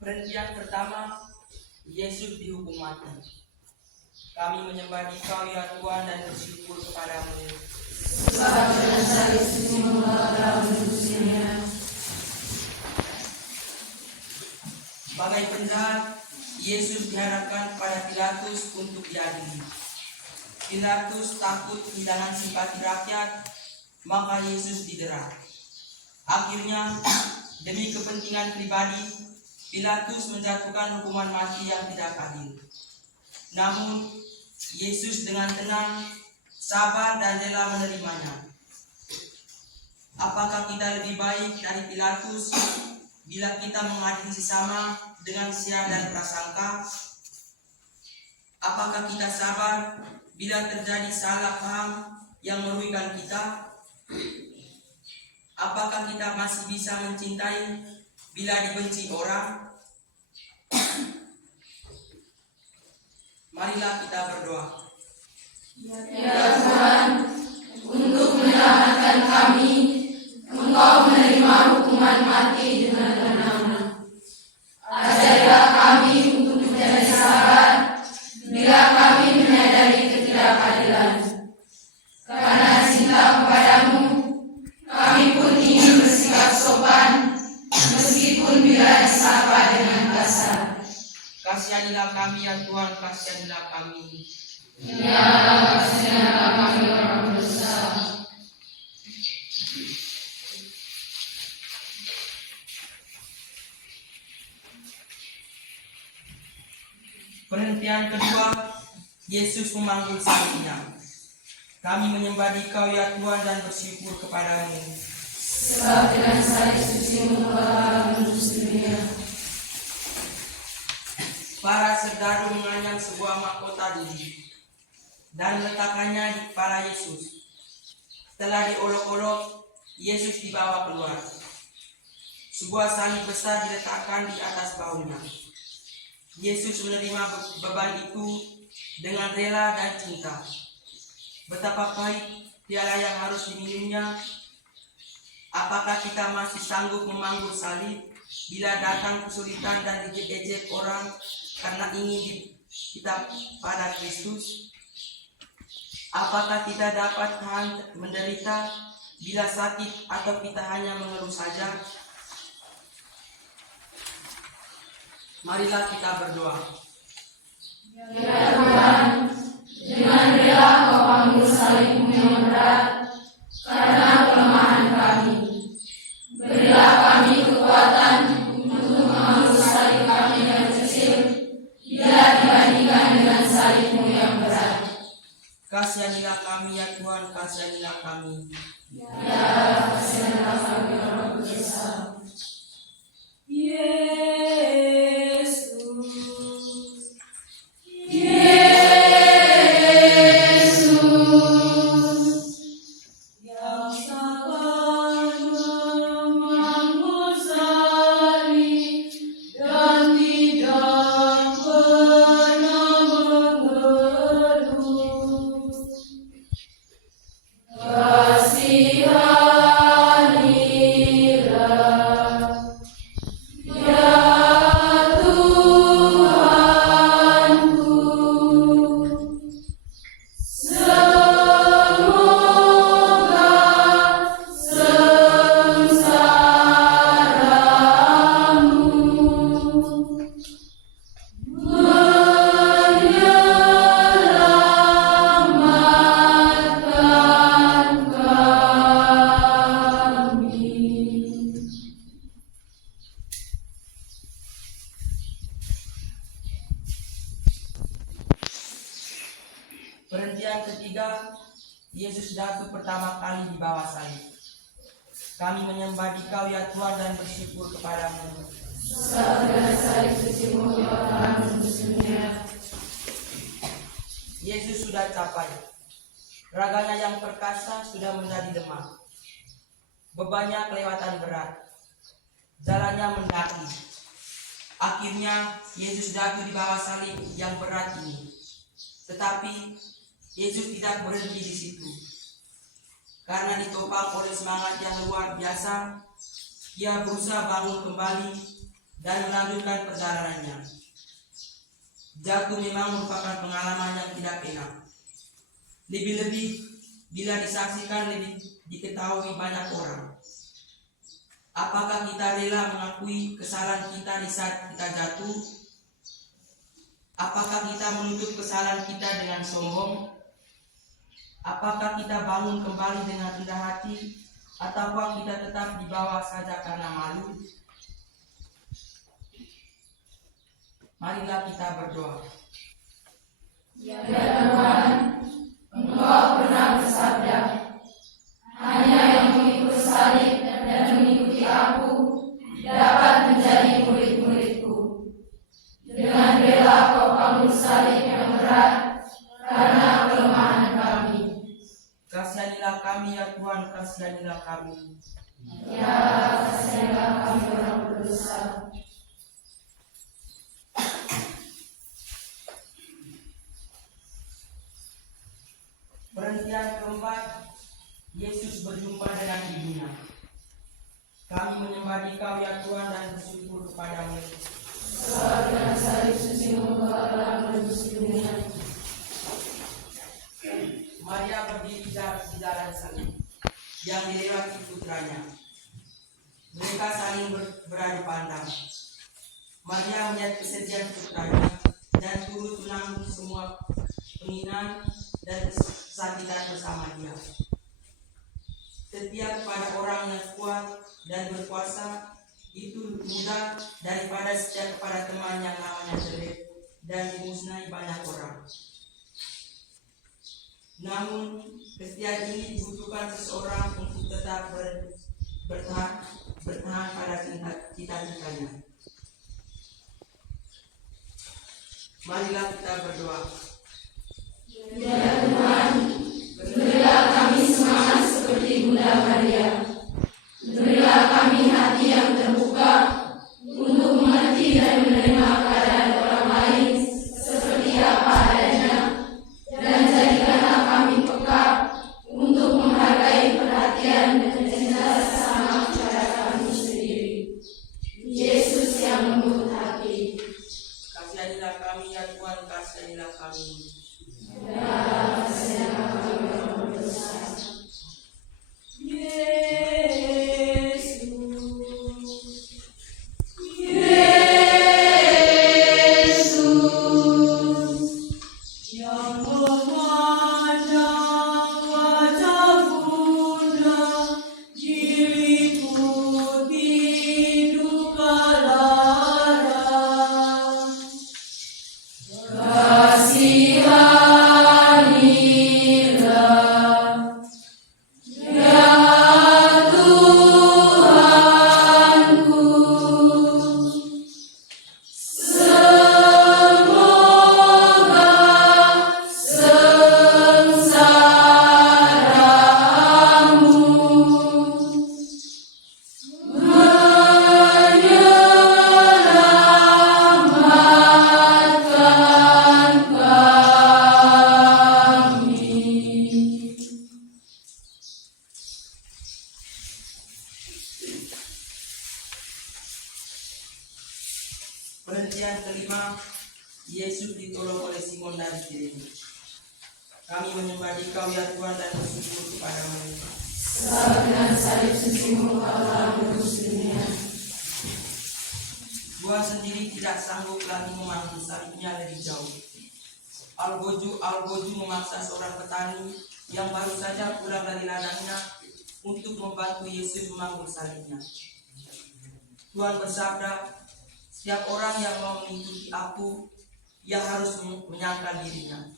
Perhentian pertama, Yesus dihukum mati. Kami menyembah Dikau ya Tuhan dan bersyukur kepadamu. Sebagai penjahat, Yesus dihadapkan pada Pilatus untuk diadili. Pilatus takut kehilangan simpati rakyat, maka Yesus didera. Akhirnya, demi kepentingan pribadi, Pilatus menjatuhkan hukuman mati yang tidak adil. Namun, Yesus dengan tenang, sabar dan rela menerimanya. Apakah kita lebih baik dari Pilatus bila kita mengadili sesama dengan siar dan prasangka? Apakah kita sabar bila terjadi salah paham yang merugikan kita? Apakah kita masih bisa mencintai bila dibenci orang? Marilah kita berdoa. Ya Tuhan, untuk menyelamatkan kami, Engkau menerima hukuman mati dengan tenang. Ajarilah kami untuk menjadi sabar bila kami menyadari ketidakadilan. Karena cinta kepadamu, kami pun ingin bersikap sopan, meskipun bila disapa dengan kasar. Kasihanilah kami ya Tuhan, kasihanilah kami. Ya Allah, kasihanilah kami orang berdosa. Perhentian kedua, Yesus memanggil salibnya. Kami menyembah Dikau ya Tuhan dan bersyukur kepadamu. Sebab dengan salib suci-Mu telah menebus dunia. Para serdadu menganyam sebuah mahkota duri dan meletakkannya di kepala Yesus. Setelah diolok-olok, Yesus dibawa keluar. Sebuah salib besar diletakkan di atas bahunya. Yesus menerima beban itu dengan rela dan cinta. Betapa pahit piala yang harus diminumnya. Apakah kita masih sanggup memanggul salib bila datang kesulitan dan ejek-ejek orang karena ingin kita pada Kristus? Apakah kita dapat tahan menderita bila sakit atau kita hanya mengeluh saja? Marilah kita berdoa. Ya Tuhan, dengan rela Kau panggil salib-Mu yang berat karena kelemahan kami. Berilah kami kekuatan untuk mengambil salib kami yang kecil bila dibandingkan dengan salib-Mu yang berat. Kasihanilah kami ya Tuhan, kasihanilah kami. Ya Allah, kasihanilah kami orang berdosa. Perhentian ketiga, Yesus jatuh pertama kali di bawah salib. Kami menyembah Dikau ya Tuhan dan bersyukur kepadamu. Sabda salib sucimu ya Allah menembus dunia. Yesus sudah capai. Raganya yang perkasa sudah menjadi lemah. Bebannya kelewatan berat. Jalannya mendaki. Akhirnya Yesus jatuh di bawah salib yang berat ini. Tetapi Yesus tidak berhenti di situ. Karena ditopang oleh semangat yang luar biasa, Ia berusaha bangun kembali dan melanjutkan perjalanannya. Jatuh memang merupakan pengalaman yang tidak enak. Lebih-lebih bila disaksikan lebih diketahui banyak orang. Apakah kita rela mengakui kesalahan kita di saat kita jatuh? Apakah kita menutup kesalahan kita dengan sombong? Apakah kita bangun kembali dengan rendah hati? Ataukah kita tetap di bawah saja karena malu? Marilah kita berdoa. Ya Tuhan, Engkau pernah bersabda, hanya yang mengikut salib dan mengikuti Aku dapat menjadi murid-murid-Ku. Dengan rela Kau tanggung salib yang berat karena kelemahan kami. Kasihanilah kami ya Tuhan, kasihanilah kami. Ya, kasihanlah kami orang berdosa. Perhentian keempat, Yesus berjumpa dengan ibunya. Kami menyembah Dikau ya Tuhan dan bersyukur kepadamu. Sabda salib sucimu ya Allah menembus dunia. Maria berdiri di jalan salib yang dilewati putranya. Mereka saling beradu pandang. Maria melihat kesedihan putranya dan turut menanggung semua penghinaan dan kesakitan bersama dia. Setia kepada orang yang kuat dan berkuasa itu mudah daripada setia kepada teman yang namanya jelek dan dimusnahi banyak orang. Namun kesetiaan ini dibutuhkan seseorang untuk tetap bertahan pada cita-citanya. Marilah kita berdoa. Ya Tuhan, berilah kami semangat seperti Bunda Maria. Berilah kami hati yang terbuka untuk mengerti dan menerima keadaan orang lain seperti apa adanya, dan jadikanlah kami peka untuk menghargai perhatian dan cinta sesama kepada kami sendiri. Yesus yang lembut hati. Kasihanilah kami ya Tuhan, kasihanilah kami. Ya, kasihanlah kami orang berdosa. Perhentian kelima, Yesus ditolong oleh Simon dari Kirene. Kami menyembah Dikau ya Tuhan dan bersyukur kepadamu. Sabda salib sucimu ya Allah menembus dunia. Gua sendiri tidak sanggup lagi memangku salibnya lebih jauh. Algoju memaksa seorang petani yang baru saja pulang dari ladangnya untuk membantu Yesus memanggul salibnya. Tuhan bersabda, setiap orang yang mau mengikuti Aku, ia harus menyangkal dirinya.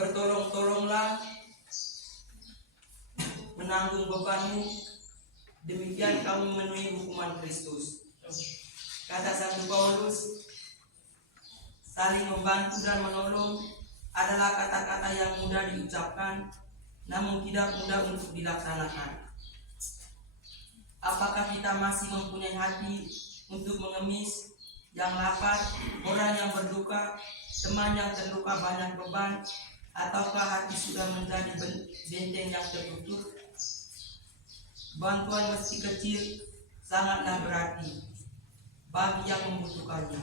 Bertolong-tolonglah menanggung bebanmu, demikian kamu memenuhi hukuman Kristus. Kata Santo Paulus, saling membantu dan menolong adalah kata-kata yang mudah diucapkan, namun tidak mudah untuk dilaksanakan. Apakah kita masih mempunyai hati untuk mengemis yang lapar, orang yang berduka, teman yang terluka banyak beban, ataukah hati sudah menjadi benteng yang tertutup? Bantuan meski kecil sangatlah berarti bagi yang membutuhkannya.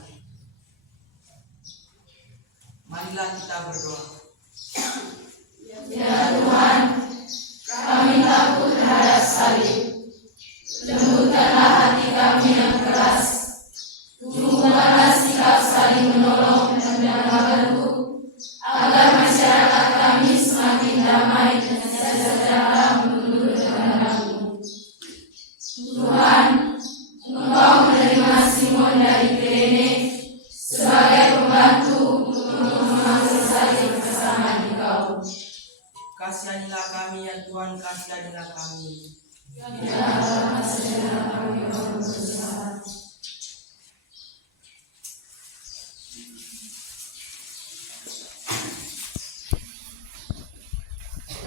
Marilah kita berdoa. Ya Tuhan, kami takut terhadap salib. Lembutkanlah hati kami yang keras. Tumbuhkanlah sikap saling menolong dan membantu, agar masyarakat kami semakin damai dan sejahtera menurut kehendak-Mu. Tuhan, Engkau menerima Simon dari Kirene sebagai pembantu untuk memangku salib bersama Engkau. Kasihanilah kami ya Tuhan, kasihanilah kami. Ya Allah, kasihanilah kami orang bersalah.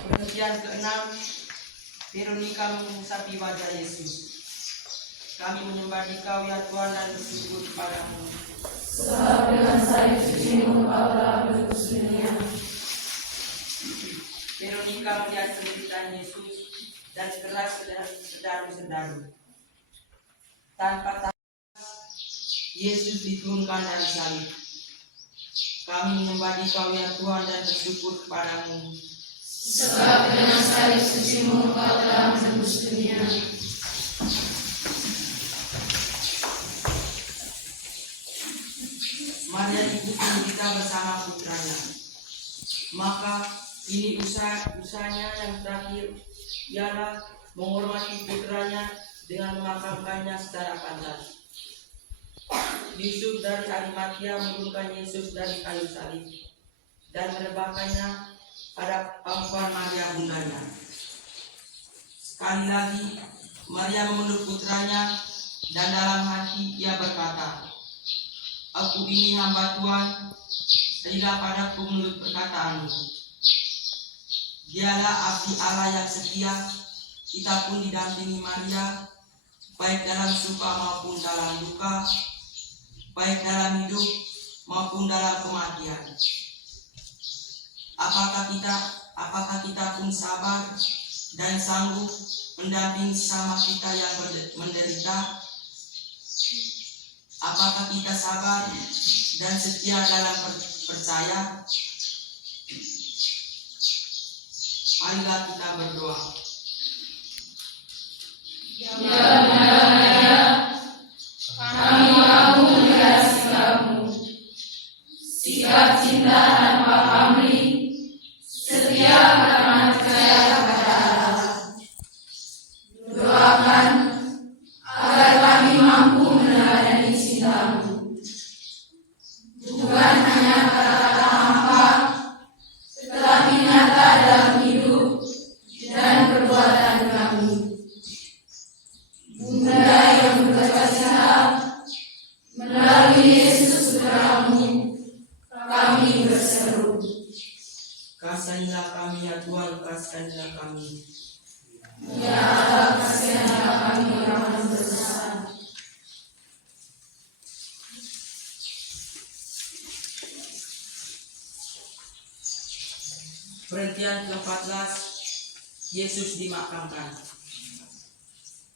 Pengertian ke-6, Veronika mengusapi wajah Yesus. Kami menyembah Dikau ya Tuhan dan bersyukur kepadamu. Sebab dengan salib suci-Mu Engkau telah menebus dunia. Veronika melihat penderitaan Yesus dan keras sedaru-sedaru. Tanpa tangis, Yesus diturunkan dari salib. Kami menyembah Dikau ya Tuhan dan bersyukur kepadamu. Sebab dengan salib suci-Mu Engkau telah menebus dunia. Maria ibu kita bersama putranya. Maka ini usahanya yang terakhir ialah menghormati putranya dengan memakamkannya secara pantas. Yusuf dari Arimatia menurunkan Yesus dari kayu salib dan merebahkannya pada pangkuan Maria bundanya. Sekali lagi Maria memeluk putranya dan dalam hati ia berkata, "Aku ini hamba Tuhan, jadilah padaku menurut perkataanmu." Dialah abdi Allah yang setia. Kita pun didampingi Maria, baik dalam suka maupun dalam duka, baik dalam hidup maupun dalam kematian. Apakah kita pun sabar dan sanggup mendampingi sesama kita yang menderita? Apakah kita sabar dan setia dalam percaya? Marilah kita berdoa. Ya Maria, kami mau melihat sikap-Mu, sikap cinta tanpa pamrih, setia karena percaya kepada Allah. Doakan agar kami mampu meneladani cinta-Mu, bukan hanya kata-kata hampa, tetapi nyata dalam hidup dan perbuatan kami. Bunda yang berkasih, melalui Yesus Putra-Mu, kami berseru. Kasihanilah kami ya Tuhan, kasihanilah kami. Ya Allah, kasihanilah kami orang bersalah. Perhentian ke-14, Yesus dimakamkan.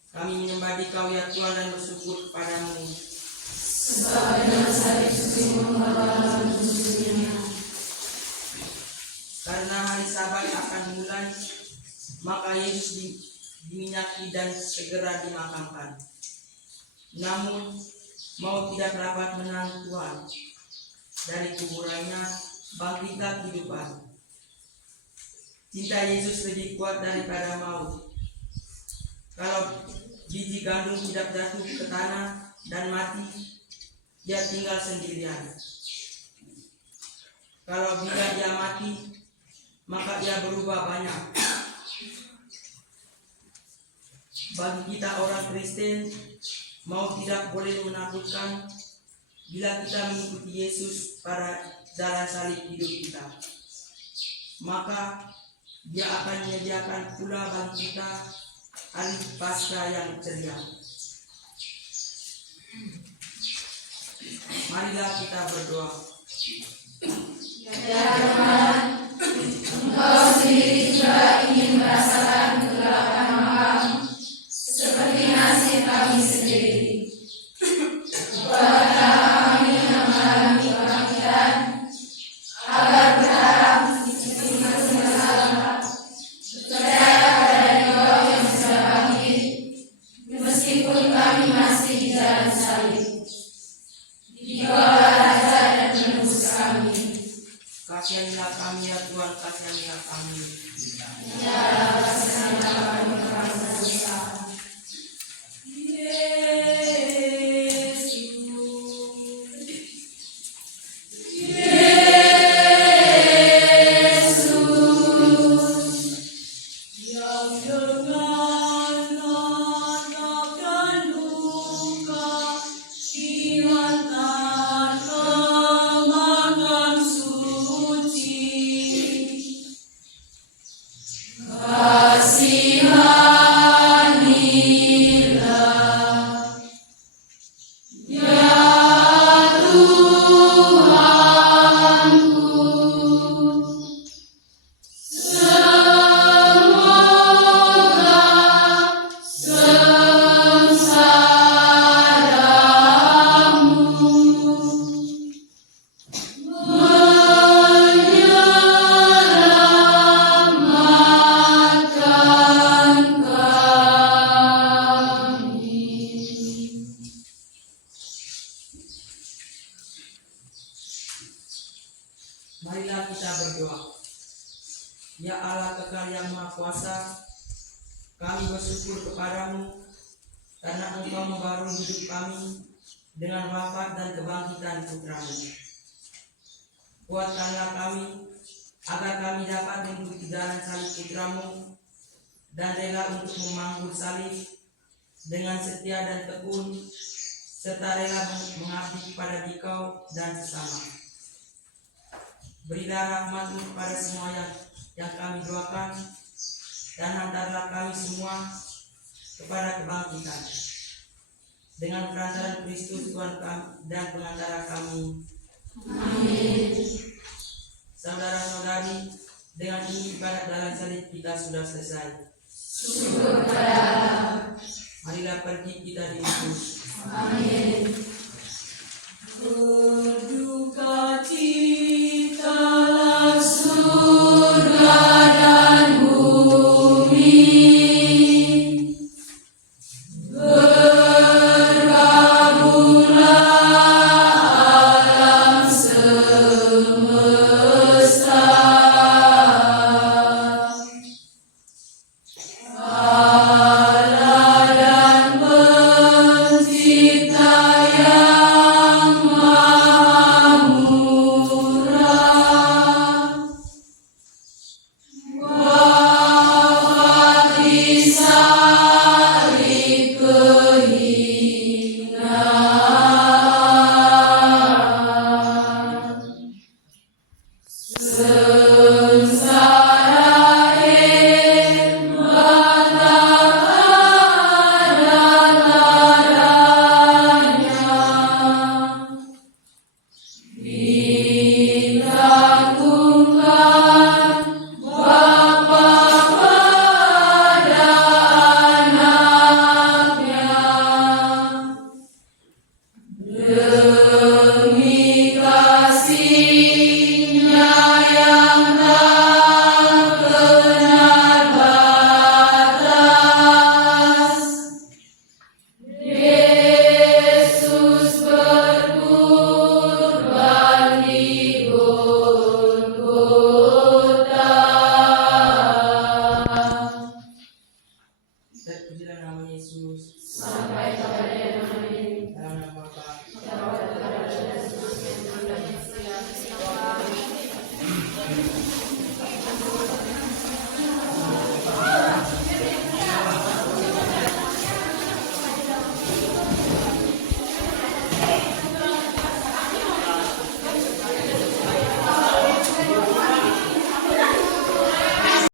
Kami menyembah Dikau ya Tuhan dan bersyukur kepadamu. Sebab dengan salib suci-Mu Engkau telah menebus dunia. Karena hari Sabat akan mulai, maka Yesus diminyaki dan segera dimakamkan. Namun mau tidak dapat menang Tuhan, dari kuburannya bangkitlah kehidupan. Cinta Yesus lebih kuat daripada maut. Kalau biji gandum tidak jatuh ke tanah dan mati, dia tinggal sendirian. Kalau bila dia mati, maka dia berubah banyak. Bagi kita orang Kristen, mau tidak boleh menakutkan bila kita mengikuti Yesus pada jalan salib hidup kita. Maka Dia akan menyediakan pula bagi kita hari Paskah yang ceria. Marilah kita berdoa. Ya Tuhan, Engkau sendiri juga ingin merasakan kegelapan malam seperti nasib kami sendiri. Buatlah kami yang mengalami kebangkitan, agar berharap percaya pada Engkau yang sudah bangkit, meskipun kami masih di jalan salib. Dikaulah Raja dan Penebus kami. Kasihanilah kami ya Tuhan, kasihanilah kami. Ya kasihanilah kami orang berdosa. Marilah kita berdoa. Ya Allah kekal yang Maha Kuasa, kami bersyukur kepadamu karena Engkau membarui hidup kami dengan wafat dan kebangkitan Putra-Mu. Kuatkanlah kami agar kami dapat mengikuti jalan salib Putra-Mu dan rela untuk memanggul salib dengan setia dan tekun, serta rela mengabdi kepada Dikau dan sesama. Berilah rahmat-Mu kepada semua yang kami doakan, dan hantarlah kami semua kepada kebangkitan. Dengan perantaraan Kristus Tuhan kami dan pengantara kami. Amin. Saudara-saudari, dengan ini ibadat jalan salib kita sudah selesai. Syukur kepada Allah. Marilah pergi kita diutus. Amin. Berduka citalah surga dan bumi, bergabunglah alam semesta. Allah dan Pencipta yang Maha Murah, wafat di salib kehinaan, sengsara hebat tak ada ditanggungan Bapa pada anaknya.